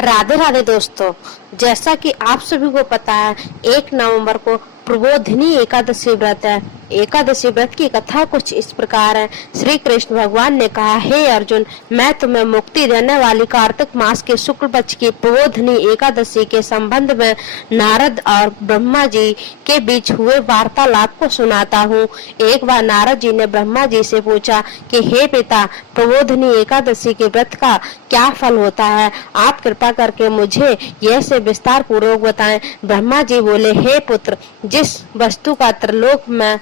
राधे राधे दोस्तों, जैसा कि आप सभी को पता है 1 नवंबर को प्रबोधिनी एकादशी व्रत है। एकादशी व्रत की कथा कुछ इस प्रकार है। श्री कृष्ण भगवान ने कहा, हे अर्जुन, मैं तुम्हें मुक्ति देने वाली कार्तिक मास के शुक्ल पक्ष की प्रबोधिनी एकादशी के संबंध में नारद और ब्रह्मा जी के बीच हुए वार्तालाप को सुनाता हूँ। एक बार नारद जी ने ब्रह्मा जी से पूछा कि हे पिता, प्रबोधिनी एकादशी के व्रत का क्या फल होता है? आप कृपा करके मुझे यह से विस्तार पूर्वक बताएं। ब्रह्मा जी बोले, हे पुत्र, जिस वस्तु का त्रिलोक में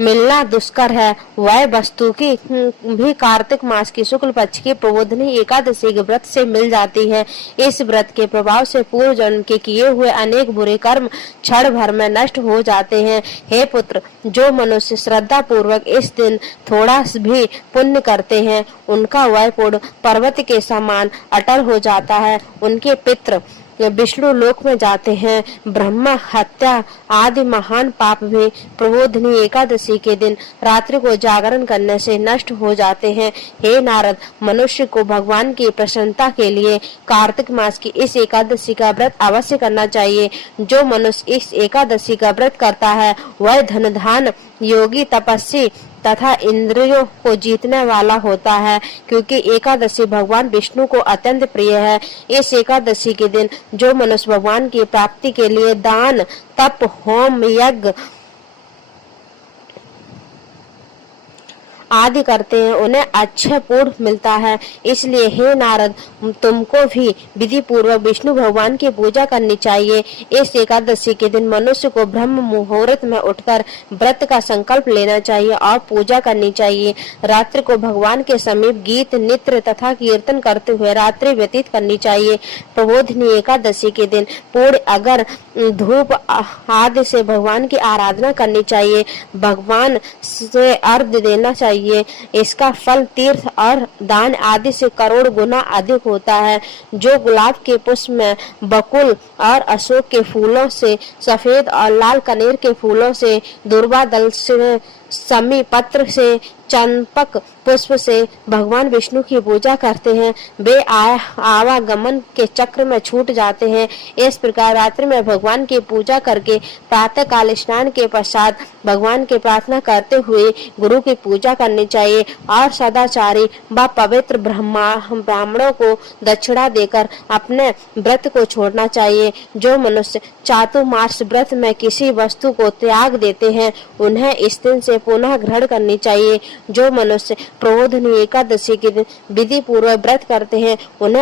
मिलना दुष्कर है, वह वस्तु की भी कार्तिक मास की शुक्ल पक्ष की प्रबोधिनी एकादशी के व्रत से मिल जाती है। इस व्रत के प्रभाव से पूर्व जन्म के किए हुए अनेक बुरे कर्म क्षण भर में नष्ट हो जाते हैं। हे पुत्र, जो मनुष्य श्रद्धा पूर्वक इस दिन थोड़ा भी पुण्य करते हैं, उनका वह पुण्य पर्वत के समान अटल हो जाता है। उनके पितृ विष्णु लोक में जाते हैं। ब्रह्मा हत्या आदि महान पाप भी प्रबोधिनी एकादशी के दिन रात्रि को जागरण करने से नष्ट हो जाते हैं। हे नारद, मनुष्य को भगवान की प्रसन्नता के लिए कार्तिक मास की इस एकादशी का व्रत अवश्य करना चाहिए। जो मनुष्य इस एकादशी का व्रत करता है, वह धन धान योगी तपस्वी तथा इंद्रियों को जीतने वाला होता है, क्योंकि एकादशी भगवान विष्णु को अत्यंत प्रिय है। इस एकादशी के दिन जो मनुष्य भगवान की प्राप्ति के लिए दान, तप, होम, यज्ञ आदि करते हैं, उन्हें अच्छे पुण्य मिलता है। इसलिए हे नारद, तुमको भी विधि पूर्वक विष्णु भगवान की पूजा करनी चाहिए। इस एकादशी के दिन मनुष्य को ब्रह्म मुहूर्त में उठकर व्रत का संकल्प लेना चाहिए और पूजा करनी चाहिए। रात्रि को भगवान के समीप गीत, नृत्य तथा कीर्तन करते हुए रात्रि व्यतीत करनी चाहिए। प्रबोधिनी एकादशी के दिन पूर्ण अगर धूप आदि से भगवान की आराधना करनी चाहिए। भगवान से अर्घ्य देना चाहिए। इसका फल तीर्थ और दान आदि से करोड़ गुना अधिक होता है। जो गुलाब के पुष्प में, बकुल और अशोक के फूलों से, सफेद और लाल कनेर के फूलों से, दुर्वा दल से, समी पत्र से, चंपक पुष्प से भगवान विष्णु की पूजा करते हैं, वे आवागमन के चक्र में छूट जाते हैं। इस प्रकार रात्रि में भगवान की पूजा करके प्रातः काल स्नान के पश्चात भगवान की प्रार्थना करते हुए गुरु की पूजा करनी चाहिए और सदाचारी व पवित्र ब्राह्मणों को दक्षिणा देकर अपने व्रत को छोड़ना चाहिए। जो मनुष्य चातुर्मास व्रत में किसी वस्तु को त्याग देते हैं, उन्हें इस दिन से पुनः ग्रहण करनी चाहिए। जो मनुष्य प्रबोधिनी एकादशी के दिन विधि पूर्वक व्रत करते हैं, उन्हें